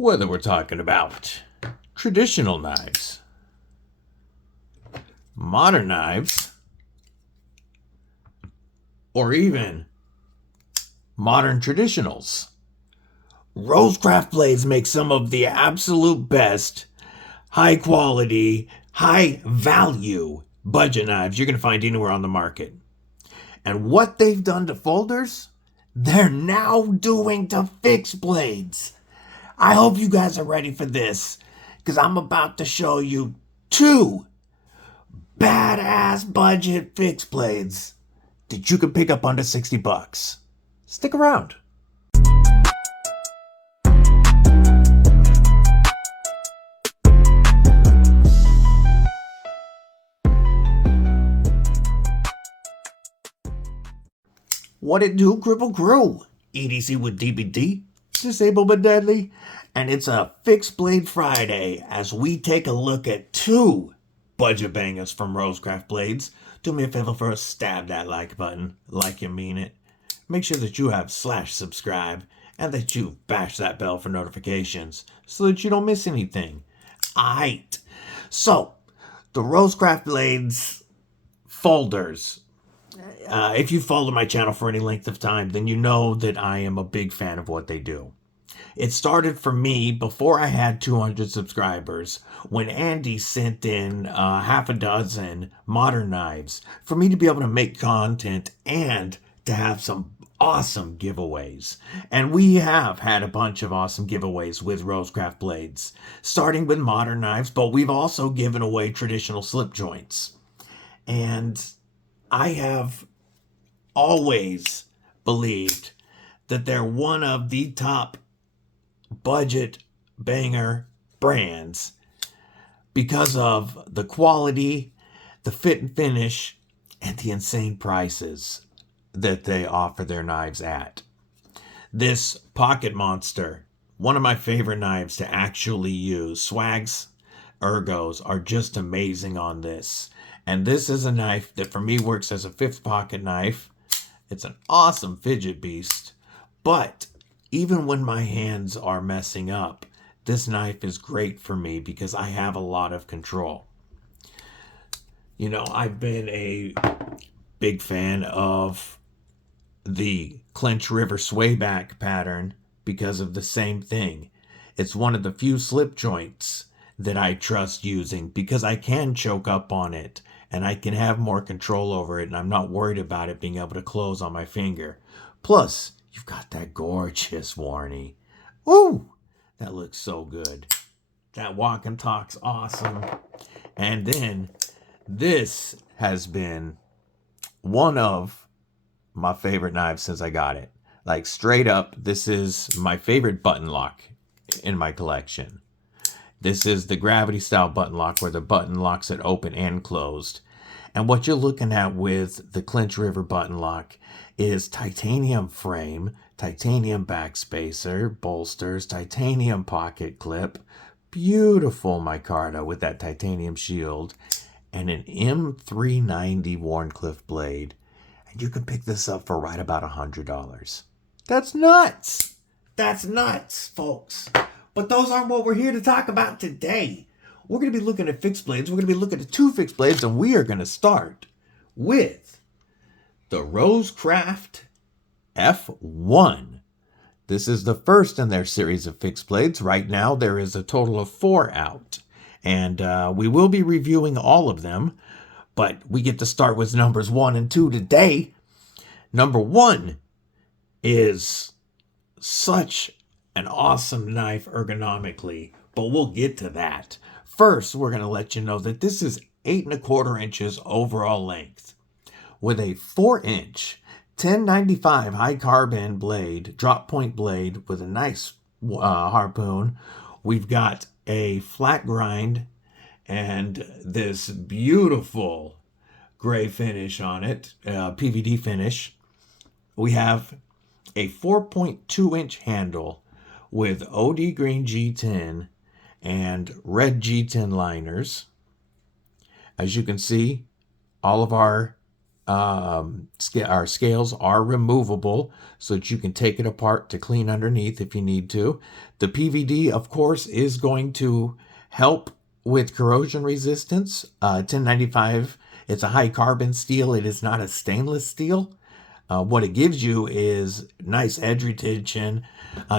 Whether we're talking about traditional knives, modern knives, or even modern traditionals, Rosecraft blades make some of the absolute best, high quality, high value budget knives you're going to find anywhere on the market. And what they've done to folders, they're now doing to fixed blades. I hope you guys are ready for this, because I'm about to show you two badass budget fixed blades that you can pick up under $60. Stick around. What it do, Kripple Krew? EDC with DBD, disabled but deadly, and it's a Fixed Blade Friday as we take a look at two budget bangers from Rosecraft blades. Do me a favor first, stab that like button like you mean it. Make sure that you have /subscribe and that you bash that bell for notifications so that you don't miss anything. Aight. So, the Rosecraft blades folders. If you follow my channel for any length of time, then you know that I am a big fan of what they do. It started for me before I had 200 subscribers when Andy sent in half a dozen modern knives for me to be able to make content and to have some awesome giveaways. And we have had a bunch of awesome giveaways with Rosecraft blades, starting with modern knives, but we've also given away traditional slip joints. And I have always believed that they're one of the top budget banger brands because of the quality, the fit and finish, and the insane prices that they offer their knives at. This Pocket Monster, one of my favorite knives to actually use. Swag's ergos are just amazing on this. And this is a knife that for me works as a fifth pocket knife. It's an awesome fidget beast. But even when my hands are messing up, this knife is great for me because I have a lot of control. You know, I've been a big fan of the Clinch River swayback pattern because of the same thing. It's one of the few slip joints that I trust using because I can choke up on it and I can have more control over it, and I'm not worried about it being able to close on my finger. Plus, you've got that gorgeous warning. Ooh, that looks so good. That walk and talk's awesome. And then this has been one of my favorite knives since I got it. Like straight up, this is my favorite button lock in my collection. This is the gravity style button lock where the button locks it open and closed. And what you're looking at with the Clinch River button lock is titanium frame, titanium backspacer, bolsters, titanium pocket clip, beautiful micarta with that titanium shield, and an M390 Wharncliffe blade. And you can pick this up for right about $100. That's nuts! That's nuts, folks. But those aren't what we're here to talk about today. We're going to be looking at fixed blades. We're going to be looking at two fixed blades, and we are going to start with the Rosecraft F1. This is the first in their series of fixed blades. Right now, there is a total of 4 out, and we will be reviewing all of them, but we get to start with numbers 1 and 2 today. Number 1 is such an awesome knife ergonomically, but we'll get to that. First, we're going to let you know that this is 8 1/4 inches overall length with a 4-inch 1095 high carbon blade, drop point blade with a nice harpoon. We've got a flat grind and this beautiful gray finish on it, PVD finish. We have a 4.2-inch handle with OD green G10 and red G10 liners. As you can see, all of our our scales are removable so that you can take it apart to clean underneath if you need to. The PVD, of course, is going to help with corrosion resistance. 1095, it's a high carbon steel. It is not a stainless steel. What it gives you is nice edge retention,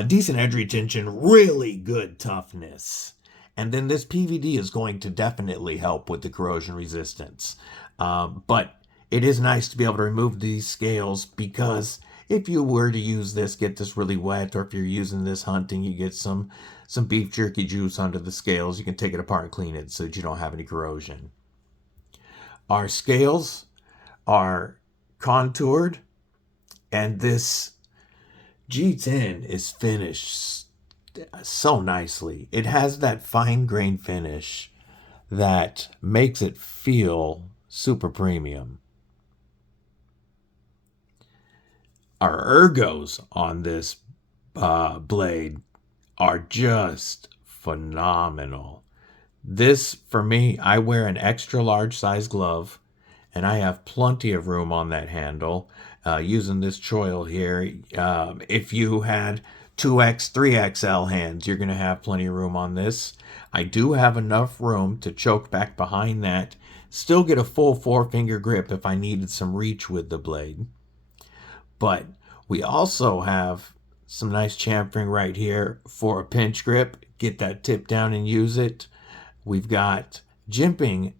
decent edge retention, really good toughness. And then this PVD is going to definitely help with the corrosion resistance. But it is nice to be able to remove these scales, because if you were to use this, get this really wet, or if you're using this hunting, you get some beef jerky juice under the scales, you can take it apart and clean it so that you don't have any corrosion. Our scales are contoured, and this G10 is finished so nicely. It has that fine grain finish that makes it feel super premium. Our ergos on this blade are just phenomenal. This, for me, I wear an extra large size glove, and I have plenty of room on that handle using this choil here. If you had 2X, 3XL hands, you're going to have plenty of room on this. I do have enough room to choke back behind that, still get a full 4-finger grip if I needed some reach with the blade. But we also have some nice chamfering right here for a pinch grip. Get that tip down and use it. We've got jimping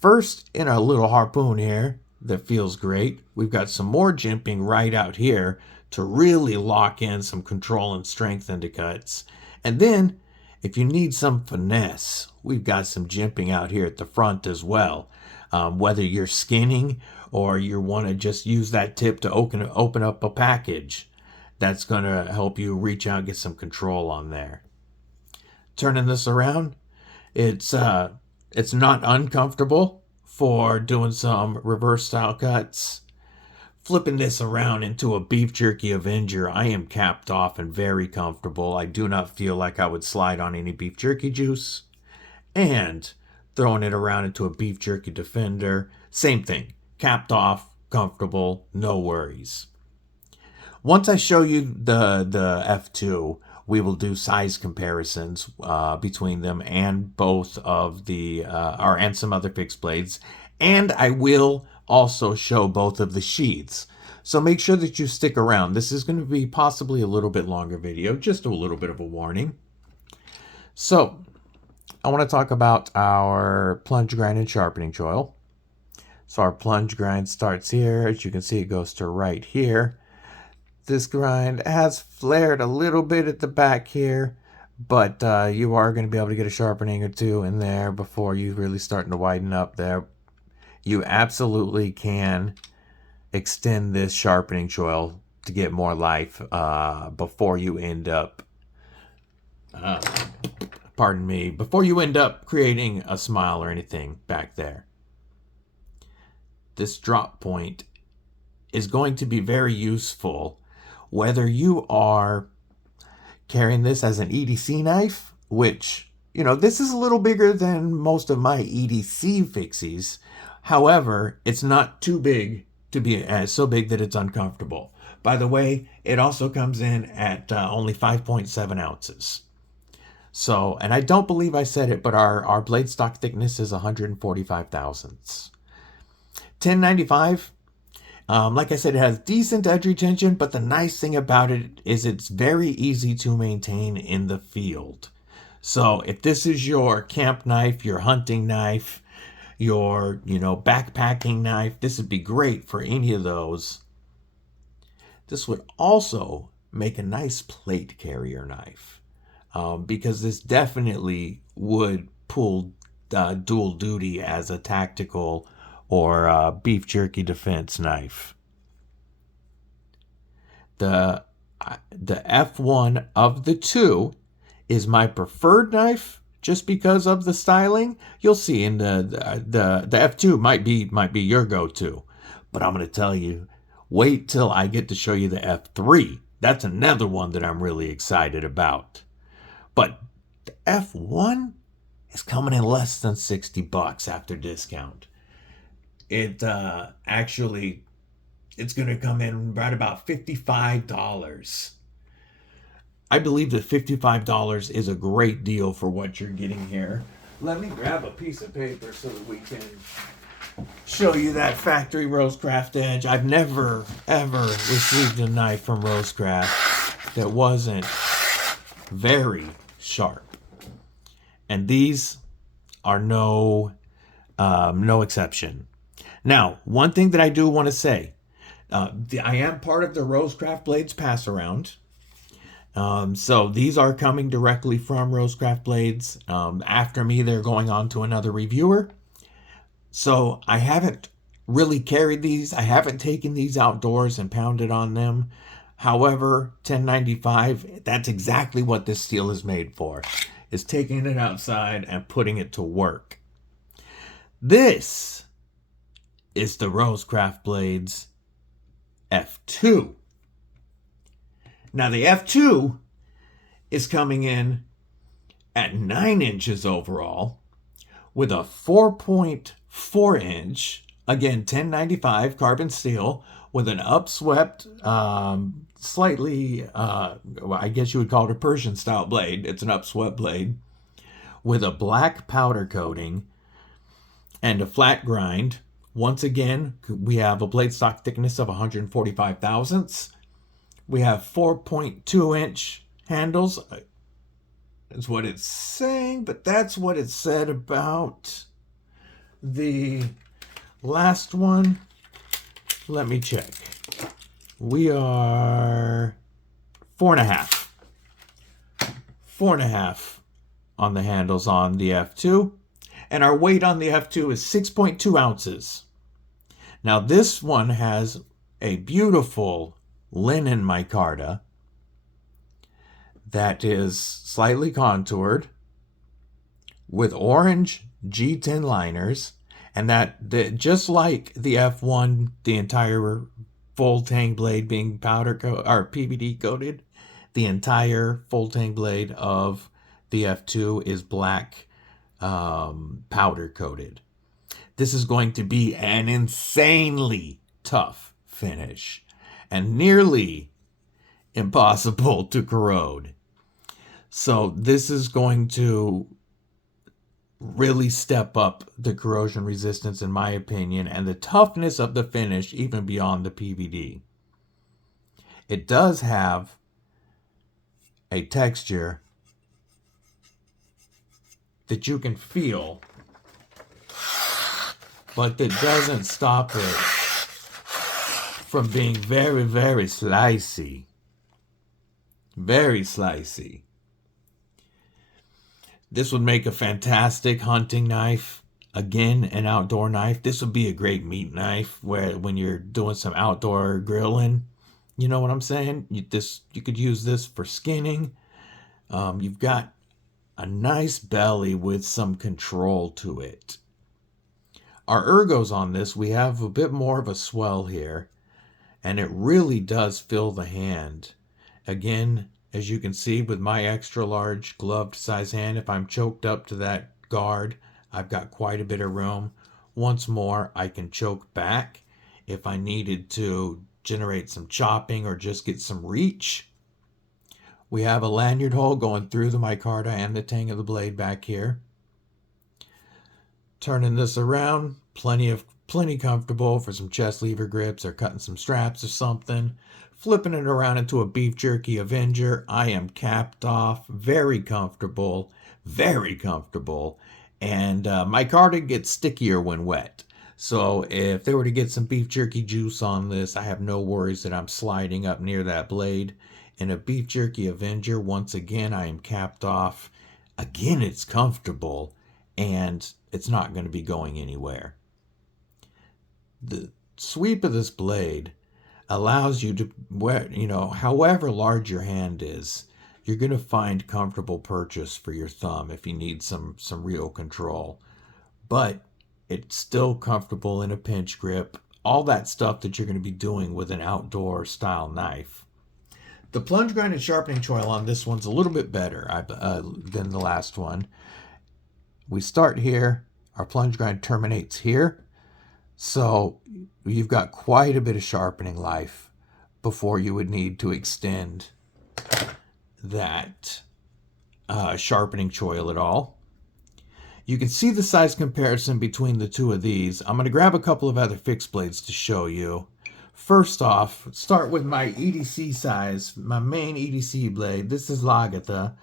first in a little harpoon here that feels great. We've got some more jimping right out here to really lock in some control and strength into cuts. And then if you need some finesse, we've got some jimping out here at the front as well. Whether you're skinning or you want to just use that tip to open up a package, that's going to help you reach out and get some control on there. Turning this around, it's not uncomfortable for doing some reverse style cuts. Flipping this around into a beef jerky Avenger, I am capped off and very comfortable. I do not feel like I would slide on any beef jerky juice. And throwing it around into a beef jerky Defender, same thing. Capped off, comfortable, no worries. Once I show you the F2, we will do size comparisons between them and both of the and some other fixed blades, and I will also show both of the sheaths. So make sure that you stick around. This is going to be possibly a little bit longer video, just a little bit of a warning. So I want to talk about our plunge grind and sharpening choil. So our plunge grind starts here. As you can see, it goes to right here. This grind has flared a little bit at the back here, but you are going to be able to get a sharpening or two in there before you really starting to widen up there. You absolutely can extend this sharpening choil to get more life before you end up, before you end up creating a smile or anything back there. This drop point is going to be very useful whether you are carrying this as an EDC knife, which, you know, this is a little bigger than most of my EDC fixies. However, it's not too big to be so big that it's uncomfortable. By the way, it also comes in at only 5.7 ounces. So, and I don't believe I said it, but our blade stock thickness is 145 thousandths. 1095, like I said, it has decent edge retention, but the nice thing about it is it's very easy to maintain in the field. So if this is your camp knife, your hunting knife, your, backpacking knife, this would be great for any of those. This would also make a nice plate carrier knife, because this definitely would pull dual duty as a tactical or beef jerky defense knife. The F1 of the two is my preferred knife just because of the styling. You'll see in the F2 might be your go-to, but I'm going to tell you, wait till I get to show you the F3. That's another one that I'm really excited about. But the F1 is coming in less than $60 after discount. It actually, it's going to come in right about $55. I believe that $55 is a great deal for what you're getting here. Let me grab a piece of paper so that we can show you that factory Rosecraft edge. I've never ever received a knife from Rosecraft that wasn't very sharp, and these are no exception. Now, one thing that I do want to say, I am part of the Rosecraft Blades pass around. So these are coming directly from Rosecraft Blades. After me, they're going on to another reviewer. So I haven't really carried these. I haven't taken these outdoors and pounded on them. However, 1095, that's exactly what this steel is made for, is taking it outside and putting it to work. This is the Rosecraft Blades F2. Now the F2 is coming in at 9 inches overall with a 4.4 inch, again 1095 carbon steel with an upswept, slightly, I guess you would call it a Persian style blade. It's an upswept blade with a black powder coating and a flat grind. Once again, we have a blade stock thickness of 145 thousandths. We have 4.2 inch handles. That's what it's saying, but that's what it said about the last one. Let me check. We are 4.5. 4.5 on the handles on the F2. And our weight on the F2 is 6.2 ounces. Now this one has a beautiful linen micarta that is slightly contoured with orange G10 liners, and that just like the F1, the entire full tang blade being powder or PVD coated, the entire full tang blade of the F2 is black powder coated. This is going to be an insanely tough finish and nearly impossible to corrode. So this is going to really step up the corrosion resistance, in my opinion, and the toughness of the finish even beyond the PVD. It does have a texture that you can feel, but that doesn't stop it from being very, very slicey. Very slicey. This would make a fantastic hunting knife. Again, an outdoor knife. This would be a great meat knife when you're doing some outdoor grilling. You know what I'm saying? You could use this for skinning. You've got a nice belly with some control to it. Our ergos on this, we have a bit more of a swell here, and it really does fill the hand. Again, as you can see with my extra large gloved size hand, if I'm choked up to that guard, I've got quite a bit of room. Once more, I can choke back if I needed to generate some chopping or just get some reach. We have a lanyard hole going through the micarta and the tang of the blade back here. Turning this around, plenty comfortable for some chest lever grips or cutting some straps or something. Flipping it around into a beef jerky Avenger. I am capped off, very comfortable, and my micarta gets stickier when wet. So if they were to get some beef jerky juice on this, I have no worries that I'm sliding up near that blade. In a beef jerky Avenger, once again, I am capped off. Again, it's comfortable, and it's not going to be going anywhere. The sweep of this blade allows you to, however large your hand is, you're going to find comfortable purchase for your thumb if you need some real control. But it's still comfortable in a pinch grip, all that stuff that you're going to be doing with an outdoor style knife. The plunge grind and sharpening choil on this one's a little bit better than the last one. We start here, our plunge grind terminates here. So you've got quite a bit of sharpening life before you would need to extend that sharpening choil at all. You can see the size comparison between the two of these. I'm going to grab a couple of other fixed blades to show you. First off, start with my EDC size, my main EDC blade. This is Lagatha,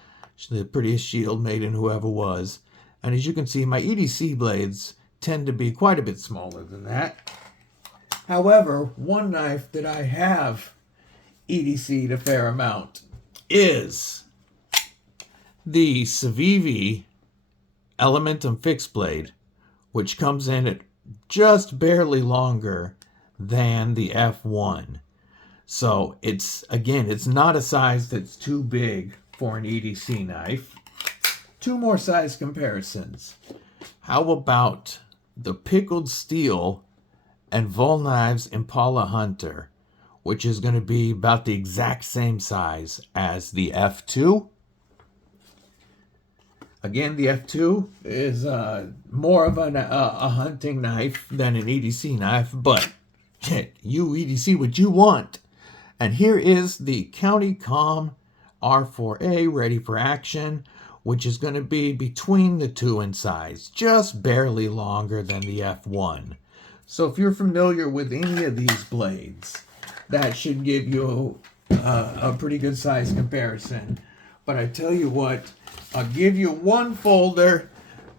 the prettiest shield made in whoever was. And as you can see, my EDC blades tend to be quite a bit smaller than that. However, one knife that I have EDC'd a fair amount is the Civivi Elementum fixed blade, which comes in at just barely longer than the F1. So it's not a size that's too big for an EDC knife. Two more size comparisons. How about the Pickled Steel and Volknives Impala Hunter, which is going to be about the exact same size as the F2. Again, the F2 is more of a hunting knife than an EDC knife, but you EDC what you want. And here is the County Com R4A ready for action, which is going to be between the two in size, just barely longer than the F1. So if you're familiar with any of these blades, that should give you a pretty good size comparison. But I tell you what, I'll give you one folder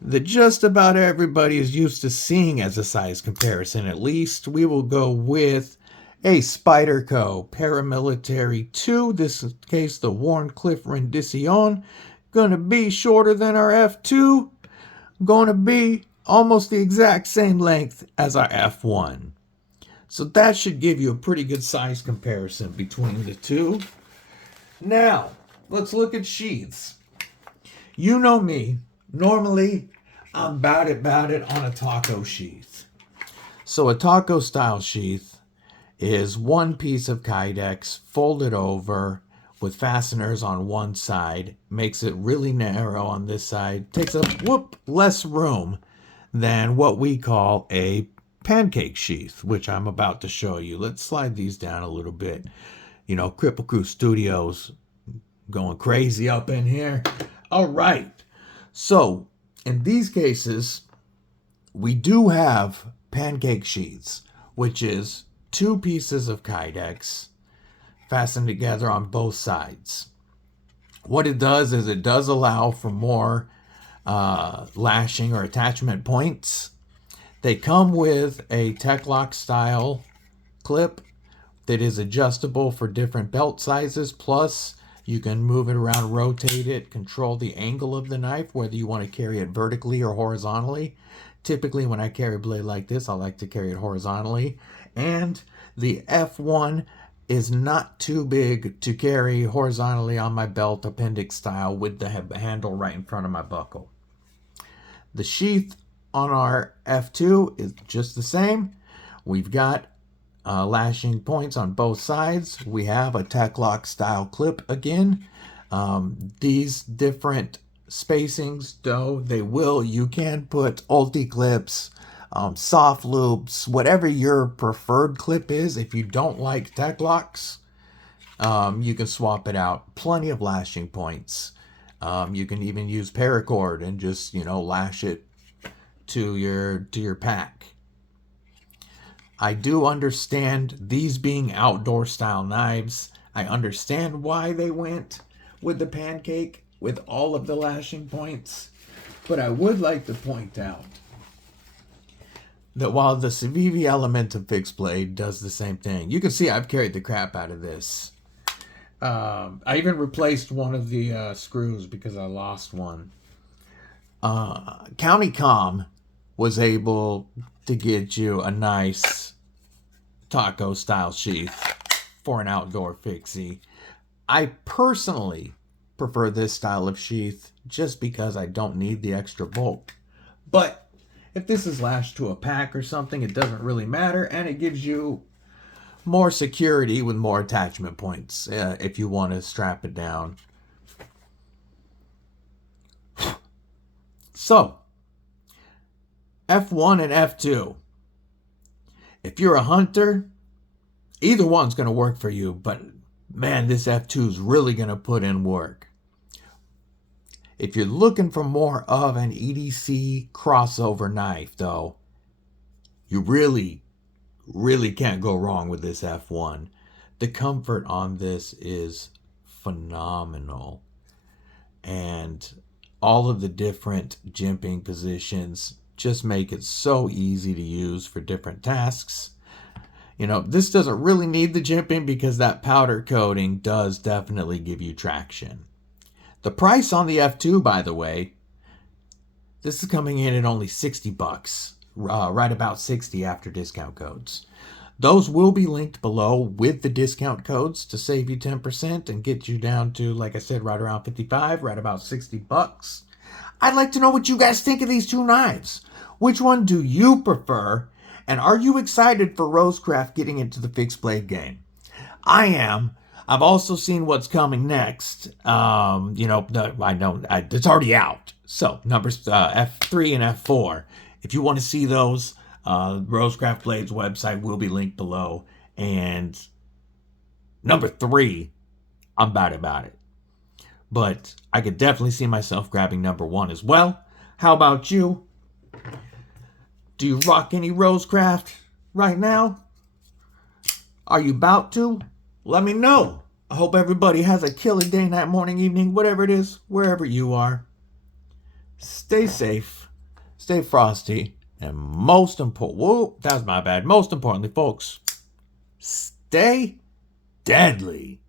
that just about everybody is used to seeing as a size comparison. At least we will go with a Spyderco Paramilitary 2. This case, the Warncliffe Rendition. Going to be shorter than our F2. Going to be almost the exact same length as our F1. So that should give you a pretty good size comparison between the two. Now, let's look at sheaths. You know me. Normally, I'm about it on a taco sheath. So a taco style sheath is one piece of Kydex folded over with fasteners on one side. Makes it really narrow on this side. Takes up less room than what we call a pancake sheath, which I'm about to show you. Let's slide these down a little bit. You know, Kripple Krew Studios going crazy up in here. All right. So, in these cases, we do have pancake sheaths, which is two pieces of Kydex fastened together on both sides. What it does is it does allow for more lashing or attachment points. They come with a Tech-Lock style clip that is adjustable for different belt sizes. Plus, you can move it around, rotate it, control the angle of the knife, whether you want to carry it vertically or horizontally. Typically, when I carry a blade like this, I like to carry it horizontally. And the F1 is not too big to carry horizontally on my belt, appendix style, with the handle right in front of my buckle. The sheath on our F2 is just the same. We've got lashing points on both sides. We have a Tech-Lock style clip again. These different spacings, though, you can put ulti clips, soft loops, whatever your preferred clip is. If you don't like Tech-Locks, you can swap it out. Plenty of lashing points. You can even use paracord and just, lash it to your pack. I do understand these being outdoor style knives. I understand why they went with the pancake with all of the lashing points. But I would like to point out that while the Civivi Elementum fixed blade does the same thing, you can see I've carried the crap out of this. I even replaced one of the screws because I lost one. County Com was able to get you a nice taco style sheath for an outdoor fixie. I personally prefer this style of sheath just because I don't need the extra bulk. But if this is lashed to a pack or something, it doesn't really matter, and it gives you more security with more attachment points if you want to strap it down. So, F1 and F2. If you're a hunter, either one's going to work for you, but man, this F2 is really going to put in work. If you're looking for more of an EDC crossover knife, though, you really can't go wrong with this F1. The comfort on this is phenomenal. And all of the different jimping positions just make it so easy to use for different tasks. You know, this doesn't really need the jimping because that powder coating does definitely give you traction. The price on the F2, by the way, this is coming in at only $60, right about 60 after discount codes. Those will be linked below with the discount codes to save you 10% and get you down to, like I said, right around 55, right about $60. I'd like to know what you guys think of these two knives. Which one do you prefer? And are you excited for Rosecraft getting into the fixed blade game? I am. I've also seen what's coming next. It's already out. So numbers F3 and F4. If you want to see those, Rosecraft Blades website will be linked below. And number 3, I'm bad about it. But I could definitely see myself grabbing number 1 as well. How about you? Do you rock any Rosecraft right now? Are you about to? Let me know. I hope everybody has a killer day, night, morning, evening, whatever it is, wherever you are. Stay safe, stay frosty, and most important, that was my bad. Most importantly, folks, stay deadly.